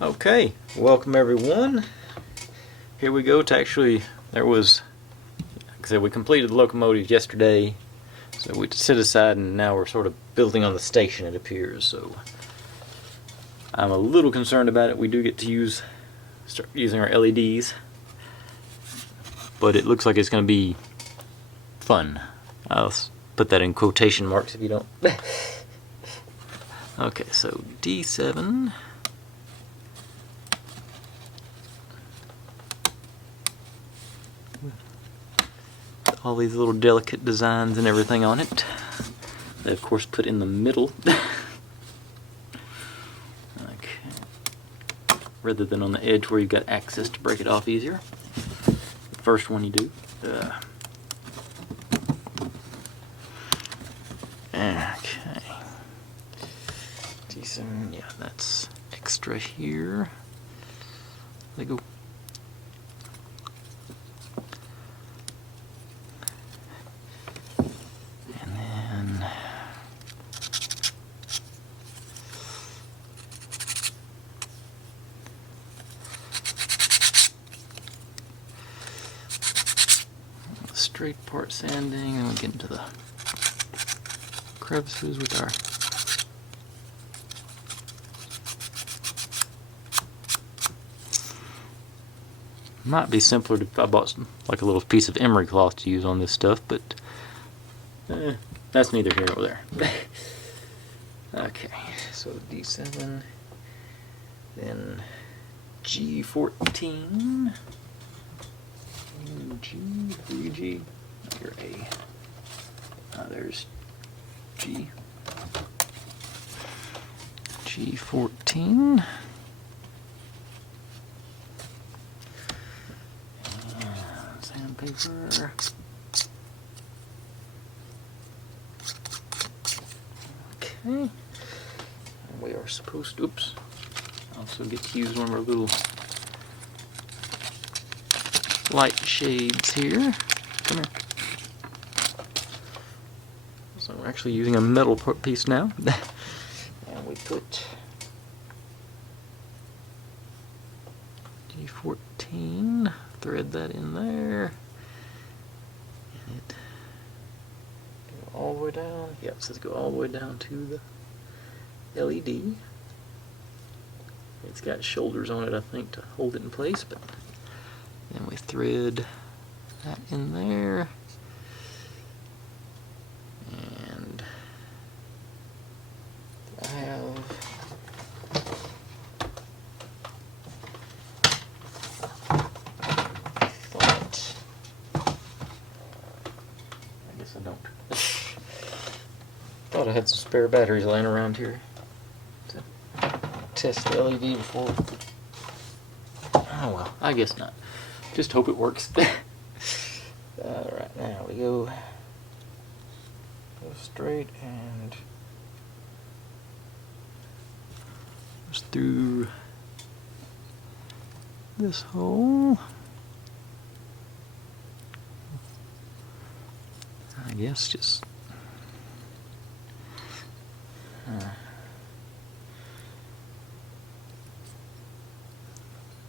Okay, welcome everyone. Here we go to actually, like I said, we completed the locomotive yesterday, so we set aside and now we're sort of building on the station, it appears. So I'm a little concerned about it. We do get to start using our LEDs, but it looks like it's going to be fun. I'll put that in quotation marks if you don't. Okay, so D7. All these little delicate designs and everything on it. They of course put in the middle. Okay. Rather than on the edge where you've got access to break it off easier. The first one you do. Okay. Decent. Yeah, that's extra here. They go. Straight part sanding, and we get into the crevices with our might be simpler if I bought like a little piece of emery cloth to use on this stuff, but that's neither here nor there. Okay, so D7, then G14. G, 3G, your A. There's G. G14. Sandpaper. Okay. And we are supposed to, oops, also get to use one of our little light shades here. Come here. So we're actually using a metal piece now. And we put G14, thread that in there. And it go all the way down. Yep, it says go all the way down to the LED. It's got shoulders on it, I think, to hold it in place, but then we thread that in there, and I have thought, I guess I don't. Thought I had some spare batteries laying around here to test the LED before. Oh well, I guess not. Just hope it works. Alright, now we go straight and just through this hole. I guess just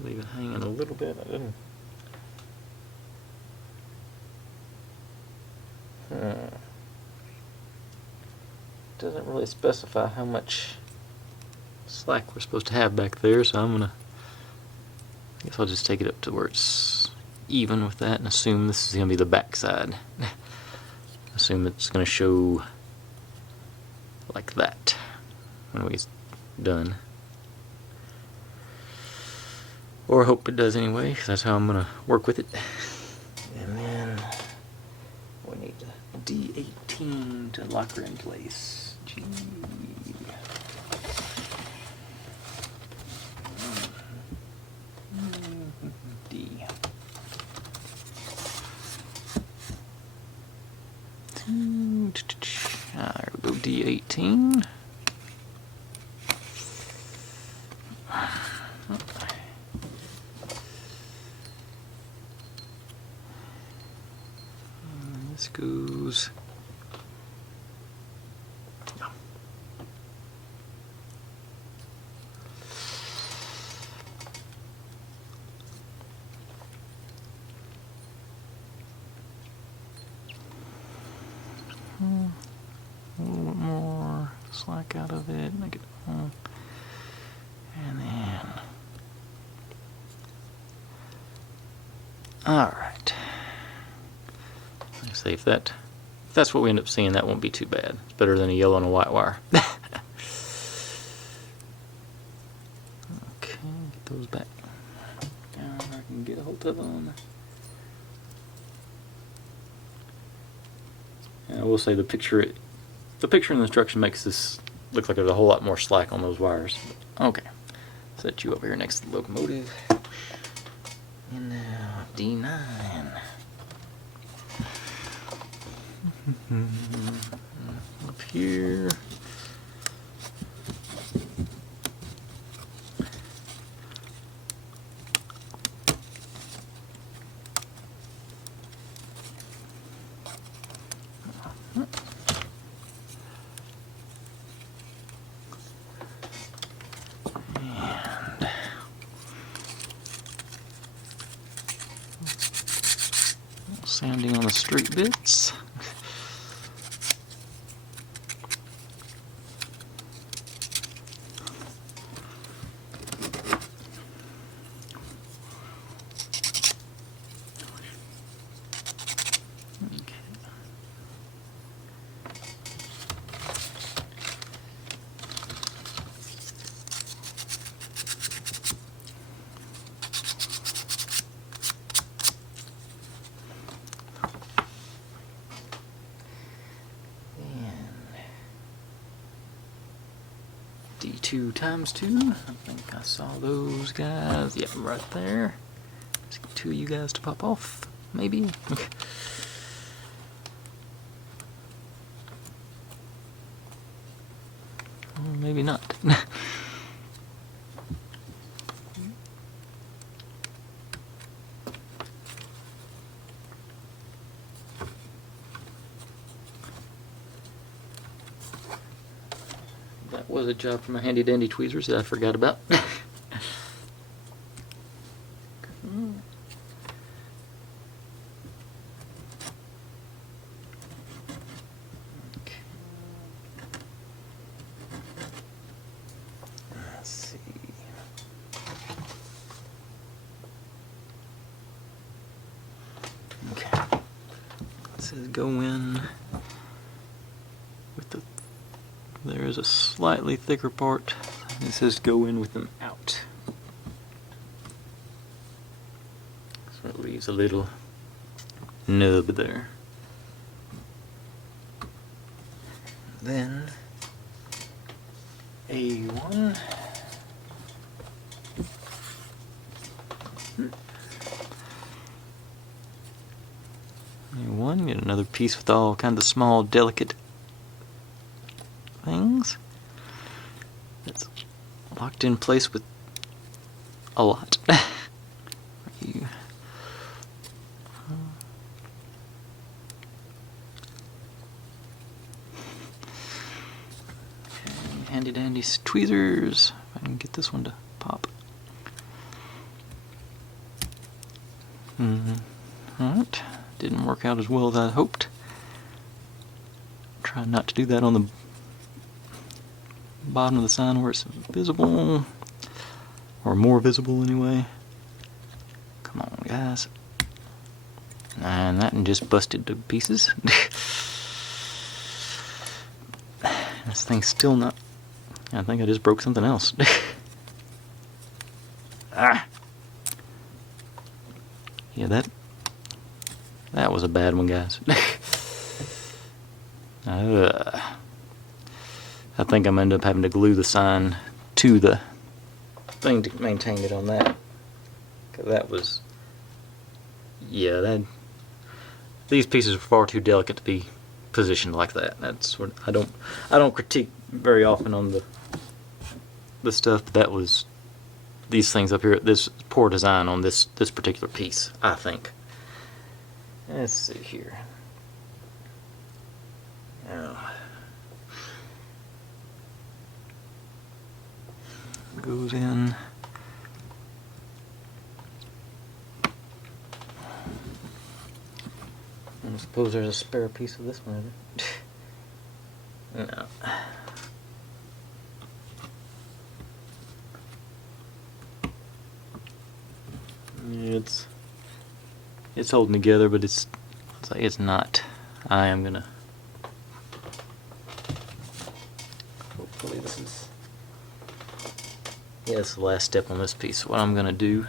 leave it hanging a little bit. I didn't. Doesn't really specify how much slack we're supposed to have back there, so I guess I'll just take it up to where it's even with that and assume this is going to be the back side. Assume it's going to show like that when we're done. Or I hope it does anyway, because that's how I'm going to work with it. And then we need D18 to lock her in place. G. D. There we go, D18. This goes. slack out of it, make it and then alright. Let's see if that's what we end up seeing. That won't be too bad. It's better than a yellow and a white wire. Okay, get those back down where I can get a hold of them. And I will say the picture in the instruction makes this look like there's a whole lot more slack on those wires. Okay, set you over here next to the locomotive. And now D9. Up here. Sanding on the straight bits. D2 times 2. I think I saw those guys. Yep, right there. Just get 2 of you guys to pop off, maybe. Or maybe not. That was a job for my handy dandy tweezers that I forgot about. Let's see. Okay. It says go in with the. There is a slightly thicker part. It says go in with them out. So it leaves a little nub there. Then A1. A1, get another piece with all kinds of small, delicate things. That's locked in place with a lot. You, okay, handy dandy tweezers. If I can get this one to pop. Alright, didn't work out as well as I hoped. Try not to do that on the bottom of the sign where it's visible, or more visible anyway. Come on, guys. And that one just busted to pieces. This thing's still not. I think I just broke something else. Ah. Yeah, that was a bad one, guys. I think I'm gonna end up having to glue the sign to the thing to maintain it on that. Cause that was, yeah, these pieces are far too delicate to be positioned like that. That's what I don't critique very often on the stuff, but that was these things up here. This poor design on this particular piece, I think. Let's see here. Now. Goes in. I suppose there's a spare piece of this one. No. it's holding together, but it's like it's not. I am gonna. Hopefully this is. Yeah, it's the last step on this piece. What I'm gonna do.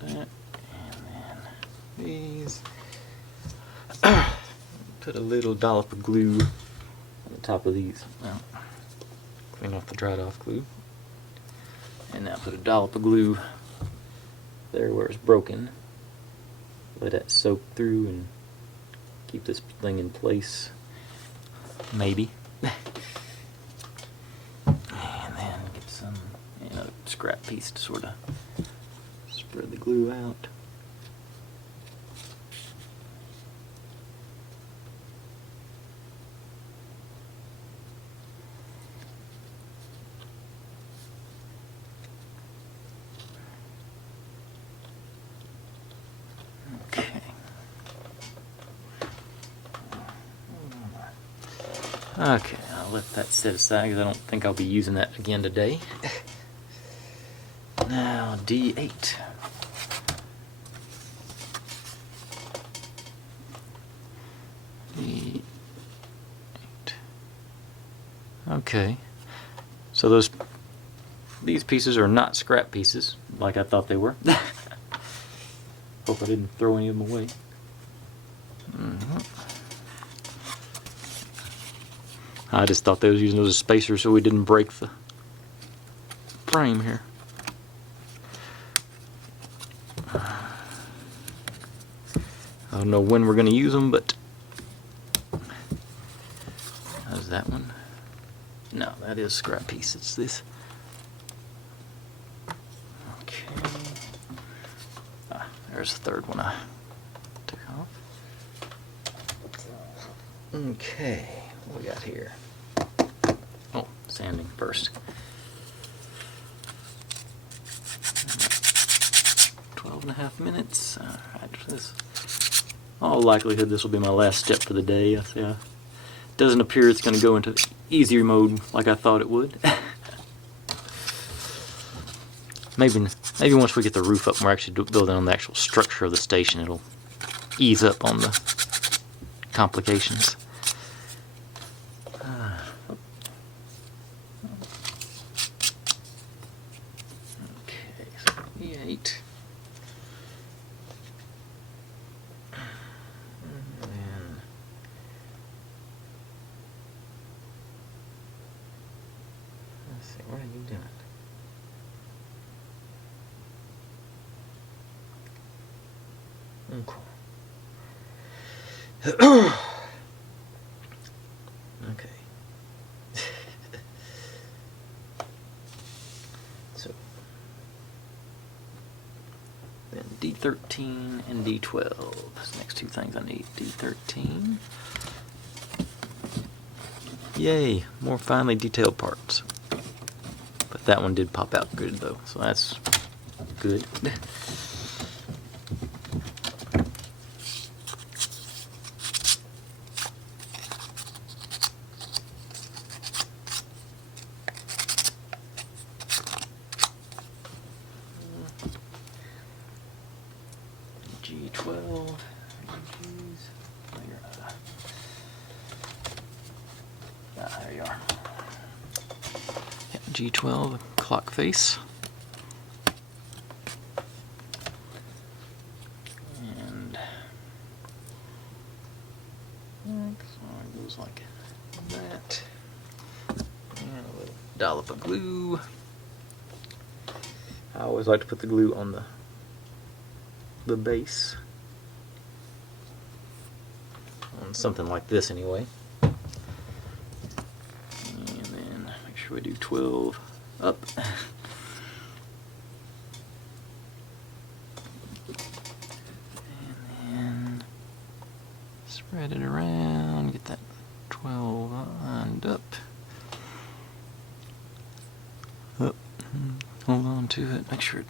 That and then these. Put a little dollop of glue on the top of these. Now, clean off the dried off glue. And now put a dollop of glue there where it's broken. Let that soak through and keep this thing in place. Maybe. And then get some scrap piece to sort of spread the glue out. Okay, I'll let that set aside because I don't think I'll be using that again today. Now, D8. D8. Okay, so these pieces are not scrap pieces like I thought they were. Hope I didn't throw any of them away. I just thought they was using those as spacers so we didn't break the frame here. I don't know when we're going to use them, but how's that one? No, that is scrap piece. It's this. Okay. There's the third one I took off. Okay, what we got here? Oh, sanding first. 12.5 minutes. Alright, this. All likelihood this will be my last step for the day. It doesn't appear it's going to go into easier mode like I thought it would. Maybe once we get the roof up and we're actually building on the actual structure of the station, it'll ease up on the complications. Okay, so E8. Let's see, what are you doing? Okay. Okay. So then D13 and D12. That's the next two things I need. D13. Yay, more finely detailed parts. But that one did pop out good though, so that's good. G12. There you are. Yeah, G12 clock face. And it goes like that. And a little dollop of glue. I always like to put the glue on the base. On something like this anyway. And then make sure we do 12 up. And then spread it around, get that 12 lined up. Up. Hold on to it, make sure it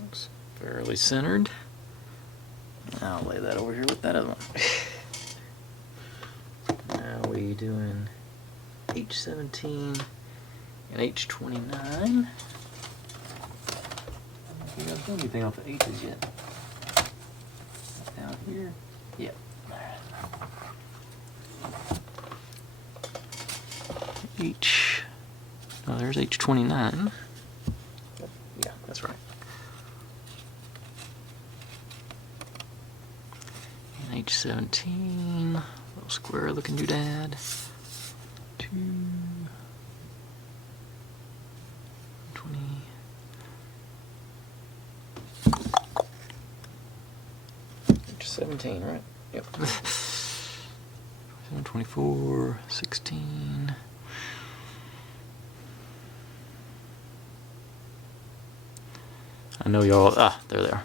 looks fairly centered. I'll lay that over here with that other one. Now we doing H17 and H29. think I've done anything off the H's yet. Down here. Yep. H. Oh, there's H29. Yeah, that's right. And H17. Little square looking doodad. 2. 20. H17, right? Yep. 24, 16. I know y'all, there they are.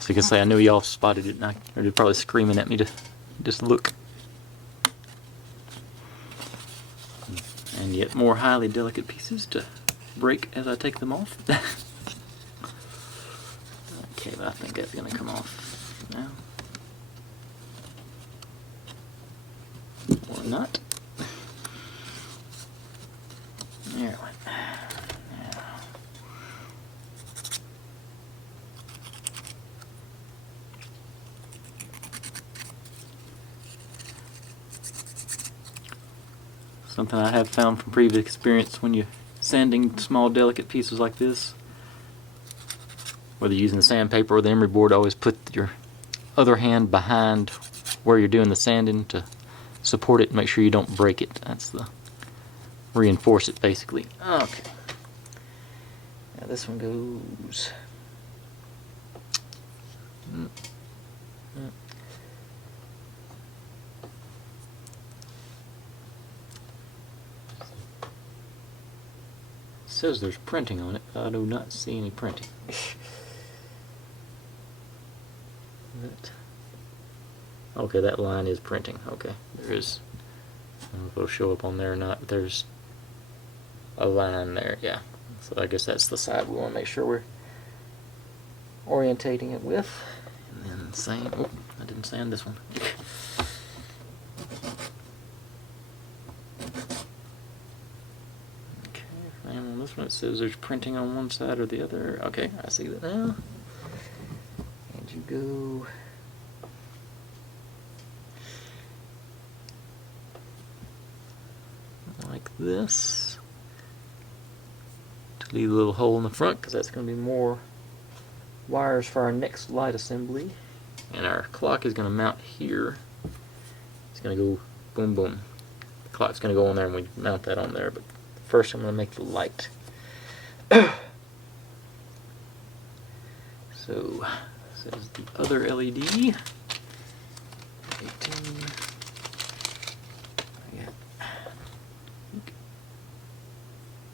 So you can say I knew y'all spotted it, and they're probably screaming at me to just look. And yet more highly delicate pieces to break as I take them off. Okay, but I think that's gonna come off now. Or not. There it went. Now. Something I have found from previous experience when you're sanding small delicate pieces like this, whether you're using the sandpaper or the emery board, always put your other hand behind where you're doing the sanding to support it and make sure you don't break it. That's the reinforce it basically. Okay. Now this one goes. It says there's printing on it, but I do not see any printing. Okay, that line is printing. Okay, there is. I don't know if it'll show up on there or not, but there's a line there, yeah. So I guess that's the side we want to make sure we're orientating it with. And then same. Oh, I didn't sand this one. Okay, and on this one it says there's printing on one side or the other. Okay, I see that now. And you go. Like this, to leave a little hole in the front, because that's going to be more wires for our next light assembly. And our clock is going to mount here. It's going to go boom boom. The clock's going to go on there and we mount that on there, but first I'm going to make the light. So this is the other LED. 18.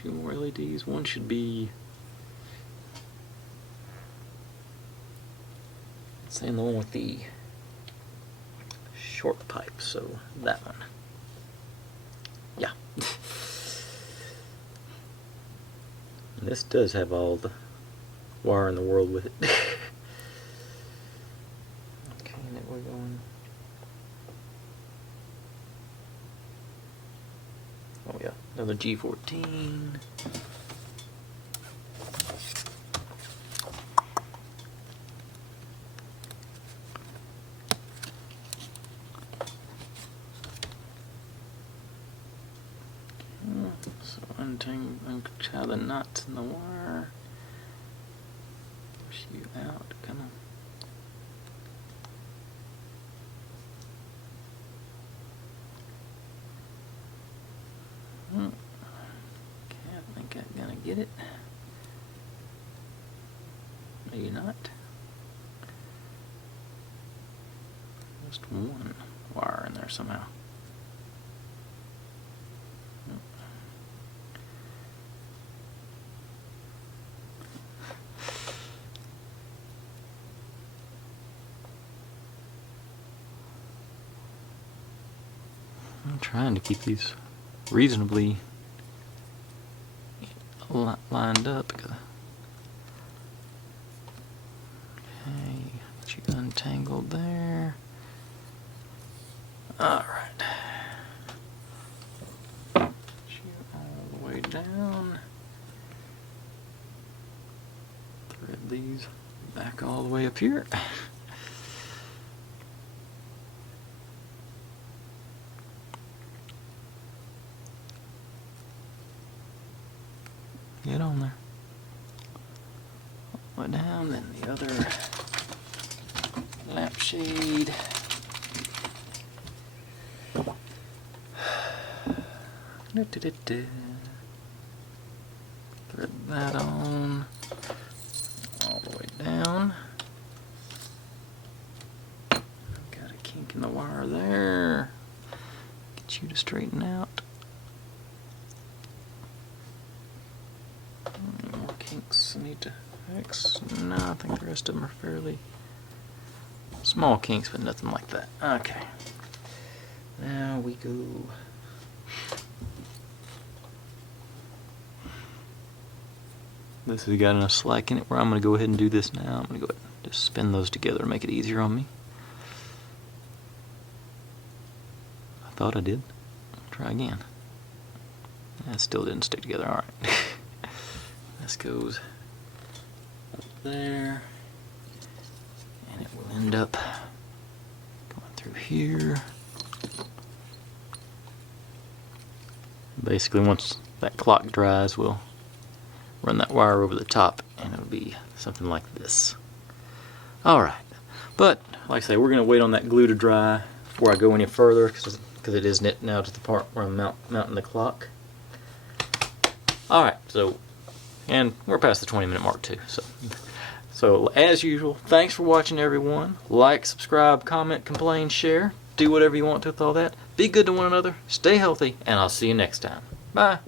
Two more LEDs. One should be, saying the one with the short pipe, so that one. Yeah. And this does have all the wire in the world with it. Okay, and then we're going. Oh yeah, another G14. So untie the knots in the wire. Push you out, come on. Okay, I think I'm gonna get it. Maybe not. Just one wire in there somehow. I'm trying to keep these reasonably lined up. Okay, get you untangled there. Alright. Push you all the way down. these back all the way up here. Get on there. All the way down, then the other lampshade. Thread that on all the way down. Got a kink in the wire there. Get you to straighten out. Any more kinks I need to fix? No, I think the rest of them are fairly small kinks, but nothing like that. Okay. Now we go. This has got enough slack in it where I'm going to go ahead and do this now. I'm going to go ahead and just spin those together to make it easier on me. I thought I did. Try again. That still didn't stick together. Alright. This goes up there. And it will end up going through here. Basically, once that clock dries, we'll run that wire over the top and it'll be something like this. Alright, but like I say, we're going to wait on that glue to dry before I go any further because it is knit now to the part where I'm mounting the clock. Alright, and we're past the 20-minute mark too. So as usual, thanks for watching everyone. Like, subscribe, comment, complain, share. Do whatever you want to with all that. Be good to one another, stay healthy, and I'll see you next time. Bye.